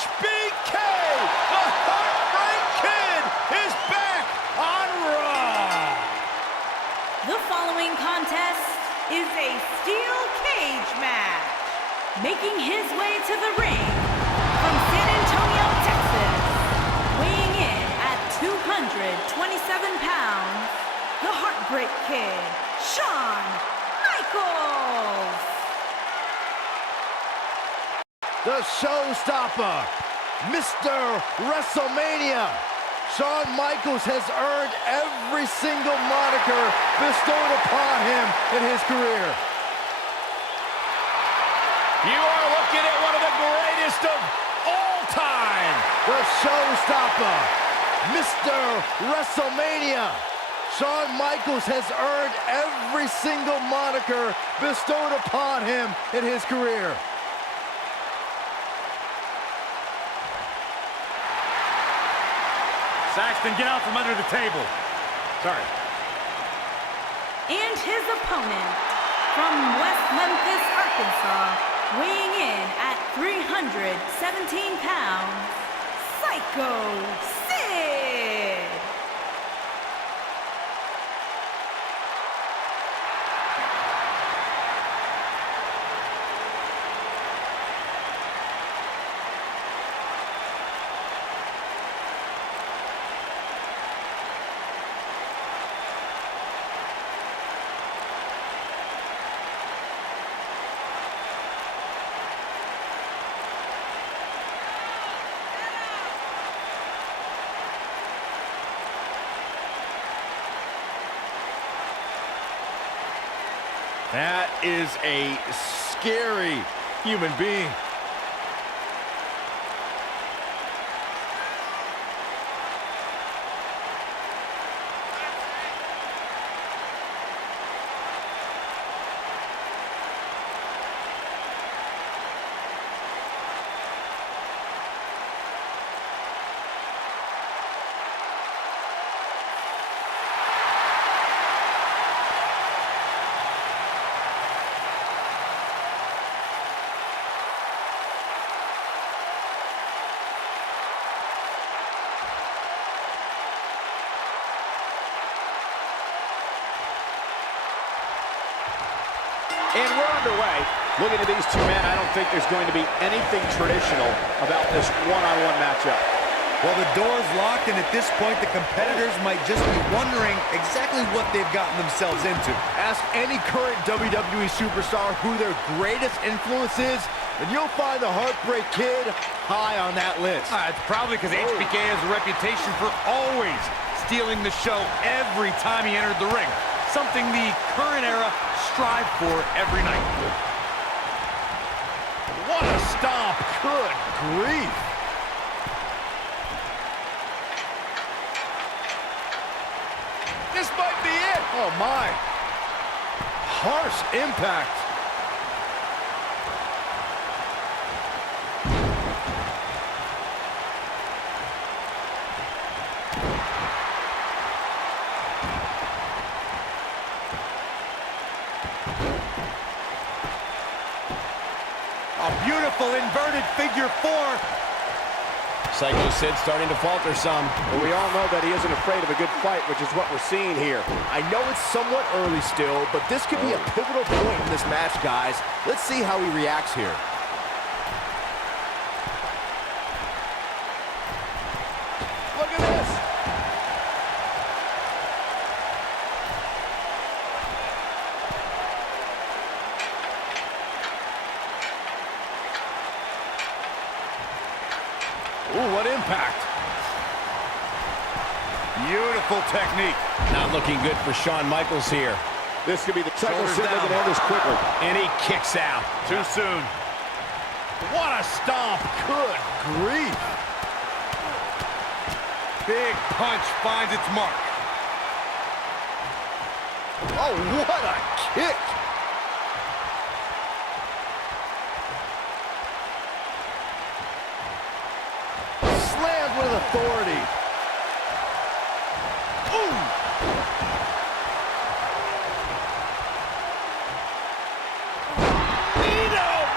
HBK, the Heartbreak Kid, is back on Raw. The following contest is a steel cage match. Making his way to the ring from San Antonio, Texas, weighing in at 227 pounds, the Heartbreak Kid, Shawn Michaels. The showstopper, Mr. WrestleMania, Shawn Michaels has earned every single moniker bestowed upon him in his career. You are looking at one of the greatest of all time. The showstopper, Mr. WrestleMania, Shawn Michaels has earned every single moniker bestowed upon him in his career. Saxton, get out from under the table. Sorry. And his opponent from West Memphis, Arkansas, weighing in at 317 pounds, Sycho Sid. That is a scary human being. And we're underway. Looking at these two men, I don't think there's going to be anything traditional about this one-on-one matchup. Well, the door's locked, and at this point, the competitors might just be wondering exactly what they've gotten themselves into. Ask any current WWE superstar who their greatest influence is, and you'll find the Heartbreak Kid high on that list. It's probably because HBK has a reputation for always stealing the show every time he entered the ring. Something the current era strive for every night. What a stomp. Good grief. This might be it. Oh, my. Harsh impact. A beautiful inverted figure four. Sycho Sid starting to falter some. But we all know that he isn't afraid of a good fight, which is what we're seeing here. I know it's somewhat early still, but this could be a pivotal point in this match, guys. Let's see how he reacts here. Look at this. Ooh, what impact. Beautiful technique. Not looking good for Shawn Michaels here. This could be the Sycho Sid looking to end this quickly. And he kicks out. Too soon. What a stomp. Good grief. Big punch finds its mark. Oh, what a kick. Slammed with authority. Ooh.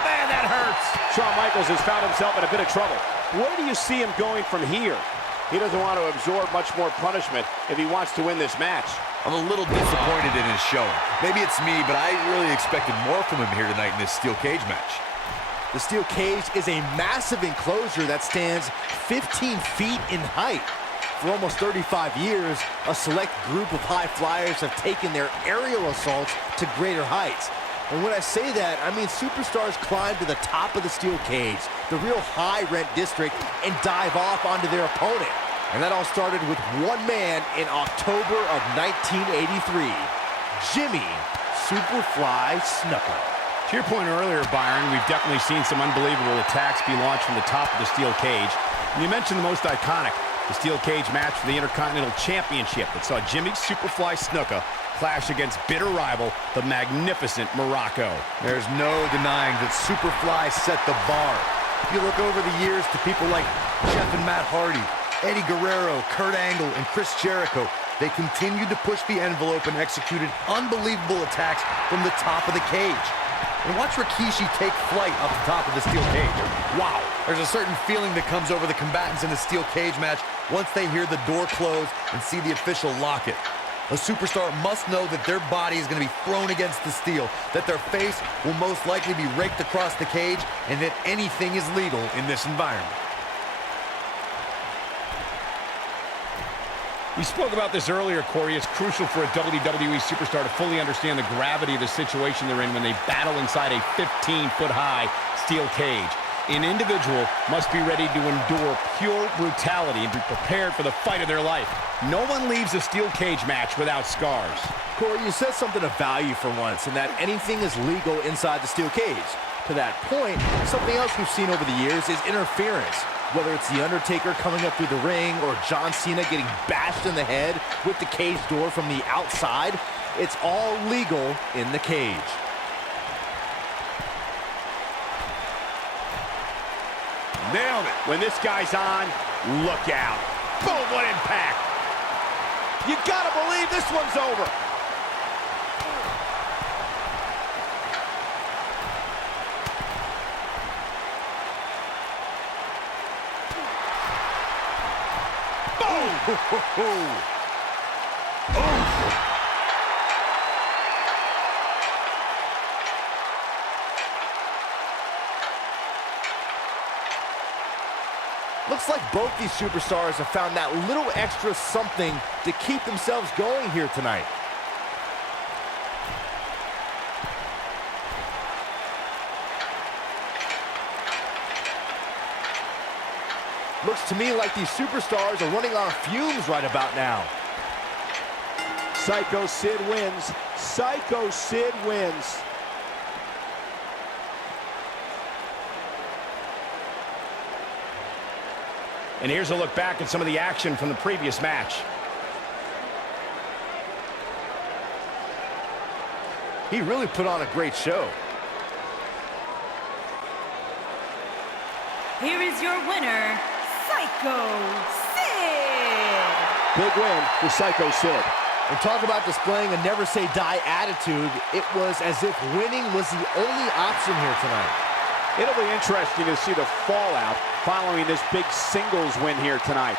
Man, that hurts. Shawn Michaels has found himself in a bit of trouble. Where do you see him going from here? He doesn't want to absorb much more punishment if he wants to win this match. I'm a little disappointed in his showing. Maybe it's me, but I really expected more from him here tonight in this steel cage match. The steel cage is a massive enclosure that stands 15 feet in height. For almost 35 years, a select group of high flyers have taken their aerial assaults to greater heights. And when I say that, I mean superstars climb to the top of the steel cage, the real high-rent district, and dive off onto their opponent. And that all started with one man in October of 1983, Jimmy Superfly Snuka. To your point earlier, Byron, we've definitely seen some unbelievable attacks be launched from the top of the steel cage. And you mentioned the most iconic, the steel cage match for the Intercontinental Championship that saw Jimmy Superfly Snuka clash against bitter rival, the magnificent Morocco. There's no denying that Superfly set the bar. If you look over the years to people like Jeff and Matt Hardy, Eddie Guerrero, Kurt Angle, and Chris Jericho, they continued to push the envelope and executed unbelievable attacks from the top of the cage. And watch Rikishi take flight off the top of the steel cage. Wow. There's a certain feeling that comes over the combatants in a steel cage match once they hear the door close and see the official lock it. A superstar must know that their body is going to be thrown against the steel, that their face will most likely be raked across the cage, and that anything is legal in this environment. We spoke about this earlier, Corey. It's crucial for a WWE superstar to fully understand the gravity of the situation they're in when they battle inside a 15-foot-high steel cage. An individual must be ready to endure pure brutality and be prepared for the fight of their life. No one leaves a steel cage match without scars. Corey, you said something of value for once, in that anything is legal inside the steel cage. To that point, something else we've seen over the years is interference. Whether it's The Undertaker coming up through the ring or John Cena getting bashed in the head with the cage door from the outside, it's all legal in the cage. Nailed it. When this guy's on, look out. Boom, what impact. You gotta believe this one's over. Looks like both these superstars have found that little extra something to keep themselves going here tonight. Looks to me like these superstars are running on fumes right about now. Sycho Sid wins. Sycho Sid wins. And here's a look back at some of the action from the previous match. He really put on a great show. Here is your winner, Sycho Sid. Big win for Sycho Sid. And talk about displaying a never-say-die attitude. It was as if winning was the only option here tonight. It'll be interesting to see the fallout following this big singles win here tonight.